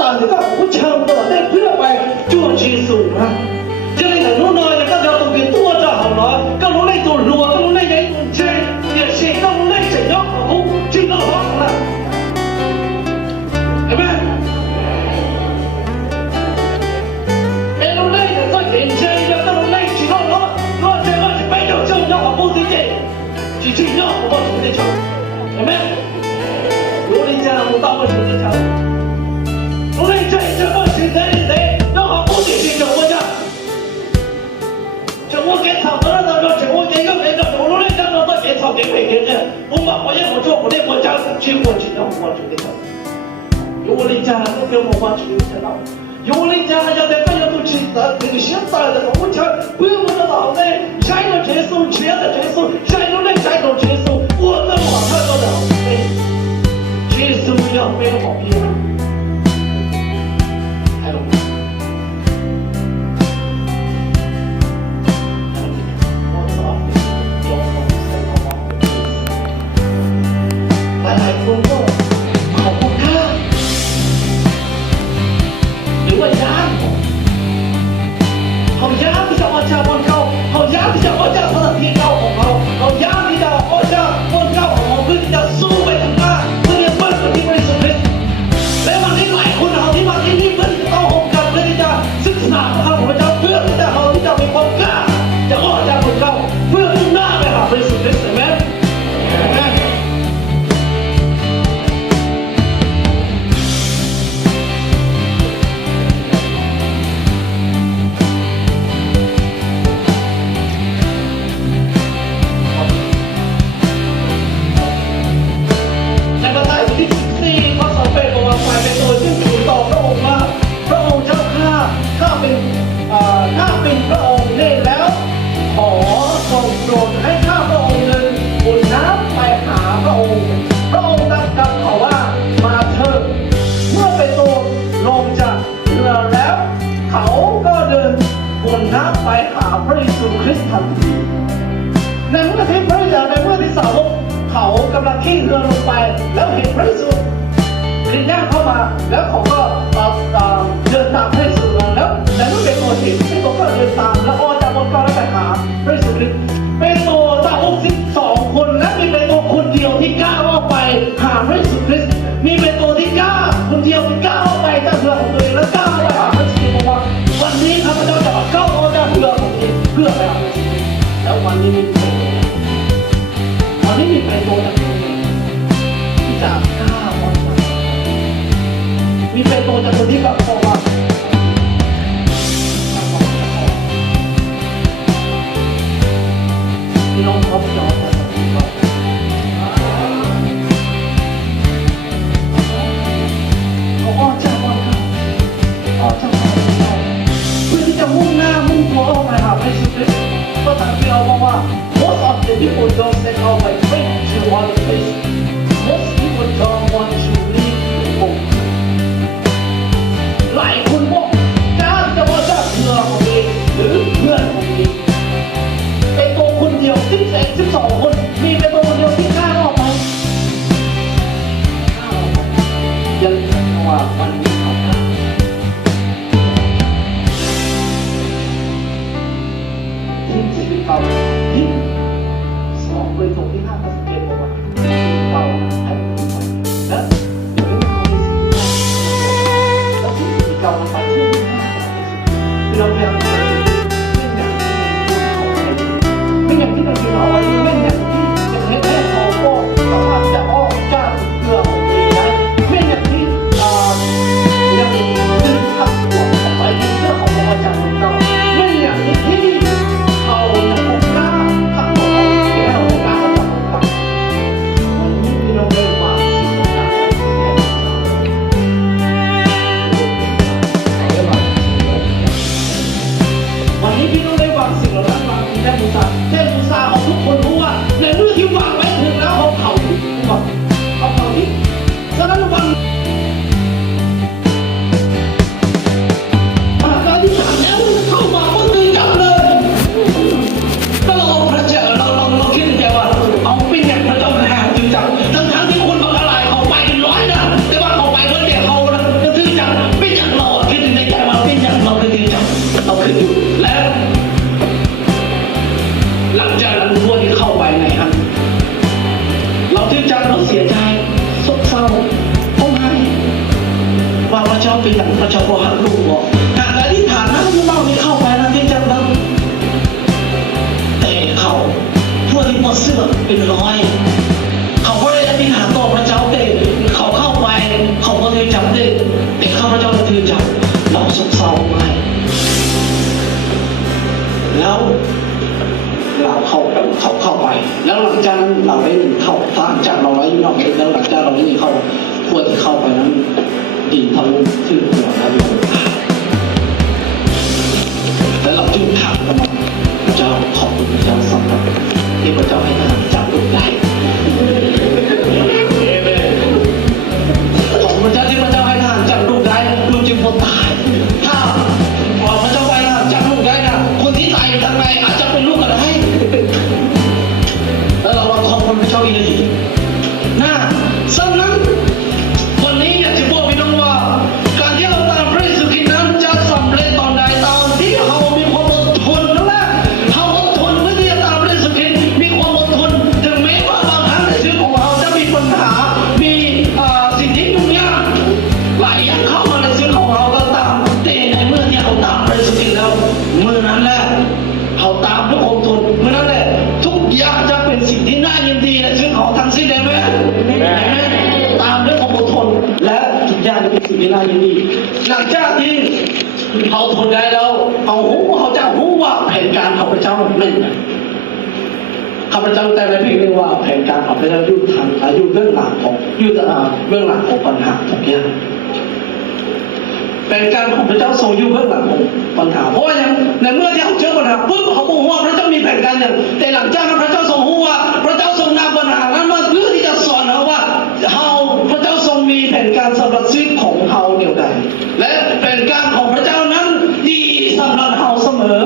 但是我强调在不要ไป做结束นะ这里的路呢也刚才都给多着好了刚路内都弱刚路内人这也是刚路内怎样好这个好了对不对刚路内的在眼前要刚路内知道了我这个是没有就要好不对的只是要好不对的对不对我的家我到我手的家我们这么现在的要好不对的我家就我给草的那个就我给个我路内这样的给草给每个人我把我也我做我的我家去过去的我就给他有我的家都给我挖去知道有我的家要在这样都去的那个现在的我家不用我的老的下一个结束前的结束下一个那下一个结束我的马上都的结束要没有好变还有หลายคนก็ขอบคุณค่าหรือว่าย้างเขาย้างที่จะมาจากบนเขาย้างที่จะมาจากสถานที่เก่าของเขาย้างที่จะมาจากบนเก่าของเขาเพื่อที่จะสู้ไปข้างหน้าเพื่อที่จะเปิดประตูบริสุทธิ์และวันนี้หลายคนเขาที่มาที่นี่เพื่อที่จะเอาองค์การเพื่อที่จะศึกษาพระพุทธเจ้าเพื่อที่จะเขาที่จะมีความกล้าจะออกจากบนเก่าเพื่อมุ่งหน้าไปหาบริสุทธิ์ใช่ไหมถ้าเป็นพระองค์เล่นแล้วขอทรงโปรดให้ข้าพระองค์เดินบนน้ำไปหาพระองค์พระองค์ตรัสกับเขาว่ามาเถิดเมื่อเปโตรลงจากเรือแล้วเขาก็เดินบนน้ำไปหาพระเยซูคริสต์ทันทีในเมื่อที่พระเยซูในเมื่อที่สาวกเขากำลังขี่เรือลงไปแล้วเห็นพระเยซูเดินย่างเข้ามาแล้วเขาก็เดินตามพระเยซูแล้วในเมื่อเป็นตัวเห็นเป็นตัวก็เดินตามแล้วออกจากบนเกาะแล้วไปหาพระเยซูคริสต์เป็นตัวสาวก12 คนและมีเป็นตัวคนเดียวที่กล้าออกไปหาพระเยซูคริสต์มีเป็นตัวที่กล้าคนเดียวที่กล้าออกไปจากเรือของตัวเองและกล้าไปหาพระเยซูบอกว่าวันนี้ข้าพเจ้าจะก้าวออกจากเรือของตัวเองเพื่อไปหาพระเยซูคริสต์แล้ววันนี้มีเป็นตัวที่จะกล้าออกมามีเป็นตัวจากคนที่แบบบอกว่าพี่น้องพบจอดมาที่ก็เขาอ้อจ้าว่าค่ะอ้อจ้าว่าเพื่อที่จะมุ่งหน้ามุ่งตัวออกไปหาพระเยซูคริสต์ก็ถามพี่น้องว่า most of the people don't set out by faith to one place most people don't want to leave the home หลาย คืออย่างพระเจ้าบอกลูกบอกหากอธิษฐานนั้นพี่น้องไม่เข้าไปนะที่จะนั้นแต่เขาพวกที่หมดเสื้อเป็นร้อยเขาก็เลยอธิษฐานต่อพระเจ้าเด็เขาเข้าไปเขาก็เลยจับได้แต่ข้าพระเจ้าเลยถือจับเราสงสารไหมแล้วเราเข้าไปแล้วหลังจากนั้นเราได้เข้าต่างจากเราไว้อยู่นอกแล้วหลังจากเราได้เข้าพวกที่เข้าไปนั้นดินทะลุขึ้นหัวเราแล้วเราจึงถามกันว่าพระเจ้าขอบคุณพระเจ้าสำหรับที่พระเจ้าให้ทหารจับลูกได้ขอบคุณพระเจ้าที่พระเจ้าให้ทหารจับลูกได้ลูกจึงพ้นตายถ้าพระเจ้าให้ทหารจับลูกได้นะคนที่ตายอยู่ทางในอาจจะเป็นลูกก็ได้แล้วเราขอบคุณพระเจ้าอีกทีนะฉะนั้นวันนี้อยากจะบอกพี่น้องว่าการที่เราตามพระเยซูคริสต์นั้นจะสำเร็จตอนใดตอนที่เรามีความอดทนนั่นแหละเราอดทนเพื่อที่จะตามพระเยซูคริสต์มีความอดทนถึงแม้ว่าบางครั้งในชีวิตของเราจะมีปัญหามีสิ่งที่ยุ่งยากหลายอย่างเข้ามาในชีวิตของเราก็ตามแต่ในเมื่อที่เราตามพระเยซูคริสต์แล้วเมื่อนั้นแหละเราตามด้วยความอดทนเมื่อนั้นแหละทุกอย่างจะเป็นสิ่งที่น่ายินดีในชีวิตของทั้งสิ้นเลยไหมตามด้วยความอดทนและทุกอย่างจะเป็นสิ่งที่น่ายินดีหลังจากที่เขาทนได้แล้วเขาจะรู้ว่าแผนการของพระเจ้าเป็นข้าพเจ้าแต่ในเพียงเรียกว่าแผนการของพระเจ้าอยู่เบื้องหลังของเบื้องหลังของปัญหาทุกอย่างแผนการของพระเจ้าทรงอยู่เบื้องหลังของปัญหาเพราะว่าอย่างในเมื่อที่เขาเจอปัญหาปุ๊บเขาบอกว่าพระเจ้ามีแผนการอย่างแต่หลังจากนั้นพระเจ้าทรงรู้ว่าพระเจ้าทรงนำปัญหานั้นมาเพื่อที่จะสอนเราว่าพระเจ้าทรงมีแผนการสำหรับชีวิตของเราเดียวกันและแผนการของพระเจ้านั้นดีสำหรับเราเสมอ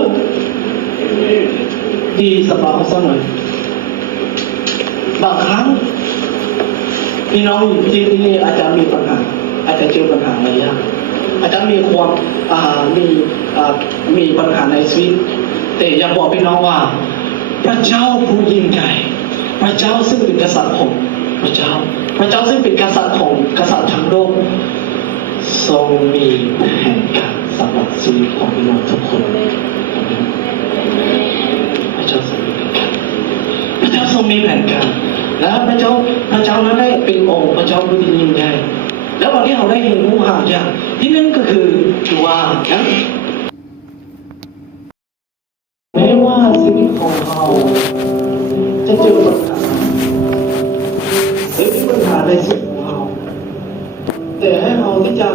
ดีสำหรับเราเสมอบางครั้งพี่น้องอยู่ที่นี่อาจจะมีปัญหาอาจจะเจอปัญหาอะไรยากอาจจะมีความมีปัญหาในชีวิตแต่อยากบอกพี่น้องว่าพระเจ้าผู้ยิ่งใหญ่พระเจ้าซึ่งเป็นกษัตริย์ของพระเจ้าซึ่งเป็นกษัตริย์ของกษัตริย์ทั้งโลกทรงมีแผนการสำหรับชีวิตของพี่น้องทุกคนพระเจ้าทรงมีแผนการพระเจ้าทรงมีแผนการและพระเจ้านั้นได้เป็นองค์พระเจ้าผู้ยิ่งใหญ่แล้ววันนี้เราได้เห็นงูเห่าอย่างที่นั่นก็คือตัวนะแม้ว่าชีวิตของเราจะเจอปัญหาหรือมีปัญหาในชีวิตของเราแต่ให้เราที่จะ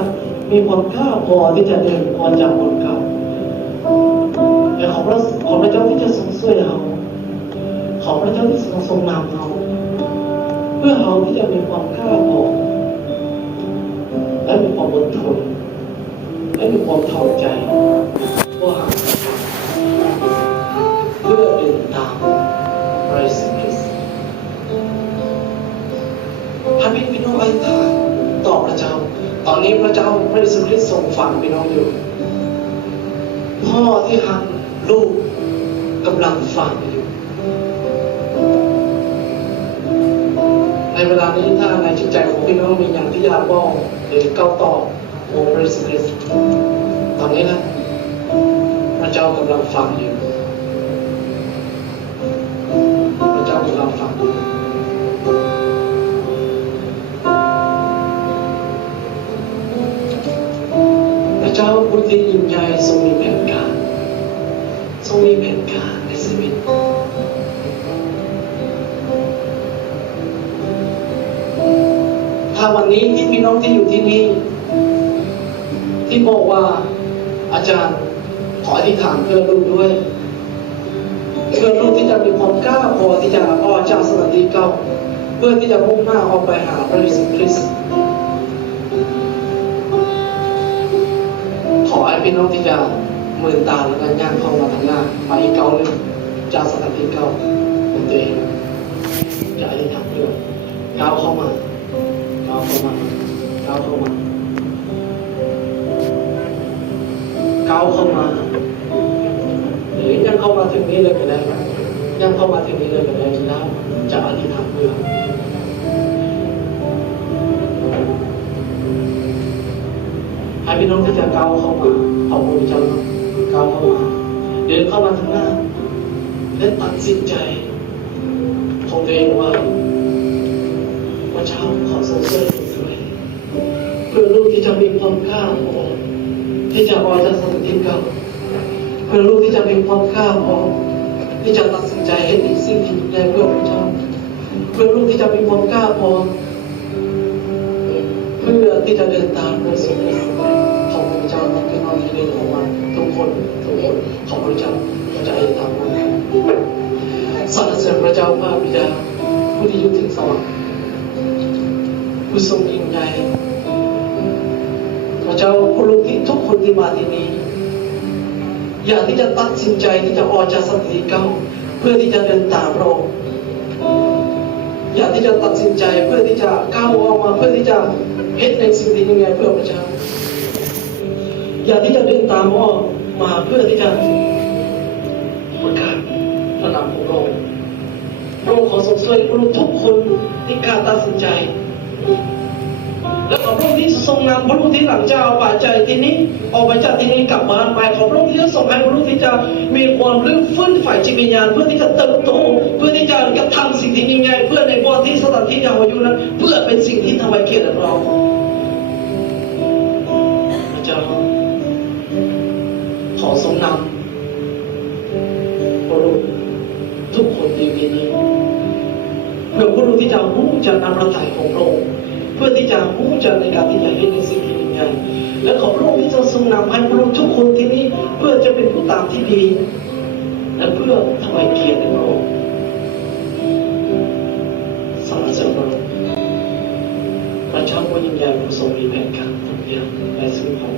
มีความกล้าพอที่จะเดินออกจากความเก่าแต่ของพระเจ้าที่จะทรงช่วยเราของพระเจ้าที่ทรงนำเราเพื่อเราที่จะมีความกล้าพอและมีความอดทนและมีความถ่อมใจว่าเพื่อเดินตามพระเยซูคริสต์ให้พี่น้องอธิษฐานต่อพระเจ้าตอนนี้พระเจ้าพระเยซูคริสต์ทรงฟังพี่น้องอยู่พ่อที่หักลูกกำลังฟังอยู่ในเวลานี้ถ้าในจิตใจของพี่น้องมีอย่างที่อยากบอกหรือก้าวต่อองค์พระเยซูคริสต์ตอนนี้นะพระเจ้ากำลังฟังอยู่พระเจ้ากำลังฟังอยู่พระเจ้าผู้ที่ยิ่งใหญ่ทรงมีแผนการในชีวิตถ้าวันนี้ที่พี่น้องที่อยู่ที่นี่ที่บอกว่าอาจารย์ขออธิษฐานเพื่อลูกด้วยเพื่อลูกที่จะมีความกล้าพอที่จะออกจากสถานที่เก่าเพื่อที่จะมุ่งหน้าออกไปหาพระเยซูคริสต์ขอให้พี่น้องที่จะมือตาแล้วก็ย่างเข้ามาทางหน้ามาอีกเก่าเลยจากสถานที่เก่าของตัวเองจะอธิษฐานเพื่อก้าวเข้ามาก้าวเข้ามาก้าวเข้ามาหรือยังเข้ามาถึงนี้เลยก็ได้ยังเข้ามาถึงนี้เลยก็ได้แล้วจะอธิษฐานเพื่อใ ให้พี่น้องที่จะก้าวเข้ามาขอบคุณเจ้าก้าวเข้ามาเดินเข้ามาทางหน้าและตัดสินใจของตัวเองว่าพระเจ้าขอทรงช่วยด้วยเพื่อลูกที่จะมีความกล้าพอที่จะออกจากสถานที่เก่าเพื่อลูกที่จะมีความกล้าพอที่จะตัดสินใจให้ดีสิ่งที่ดีเพื่อพระเจ้าเพื่อลูกที่จะมีความกล้าพอเพื่อที่จะเดินตามในสิ่งของพระเจ้าพี่น้องที่เดินออกมาทุกคนของพระเจ้าเราจะให้ทำสรรเสริญพระเจ้าพระบิดาผู้ที่อยู่ถึงสวรรค์ผู้ทรงยิ่งใหญ่พระเจ้าผู้ลูกที่ทุกคนที่มาที่นี้อยากที่จะตัดสินใจที่จะออกจากสถานที่เก่าเพื่อที่จะเดินตามพระองค์อยากที่จะตัดสินใจเพื่อที่จะก้าวออกมาเพื่อที่จะเฮ็ดในสิ่งที่ยิ่งใหญ่เพื่อพระเจ้าอยากที่จะเดินตามออกมาเพื่อที่จะประกาศพระนามของพระองค์พระองค์ขอทรงช่วยพวกเราทุกคนที่กล้าตัดสินใจและขอพระองค์ที่ทรงนำพระองค์ที่หลังจากเอาป่าใจที่นี้ออกไปจากที่นี้กลับบ้านไปขอพระองค์ที่จะส่งให้พระองค์ที่จะมีความรื้อฟื้นฝ่ายจิตวิญญาณเพื่อที่จะเติบโตเพื่อที่จะกระทำสิ่งที่ยิ่งใหญ่เพื่อในบ่อที่สถานที่ที่เราอยู่นั้นเพื่อเป็นสิ่งที่ถวายเกียรติแด่เราพระเจ้าขอทรงนำพระองค์ทุกคนที่อยู่ที่นี้เพื่อพระองค์ที่จะรู้จักนำพระทัยของพระองค์เพื่อที่จะรู้จักในการที่จะเห็นในสิ่งที่ยิ่งใหญ่และขอพระองค์ที่จะทรงนำให้พระองค์ทุกคนที่นี้เพื่อจะเป็นผู้ตามที่ดีและเพื่อถวายเกียรติแด่พระองค์สรรเสริญพระองค์พระเจ้าผู้ยิ่งใหญ่ผู้ทรงมีแผนการทุกอย่างในชีวิตของ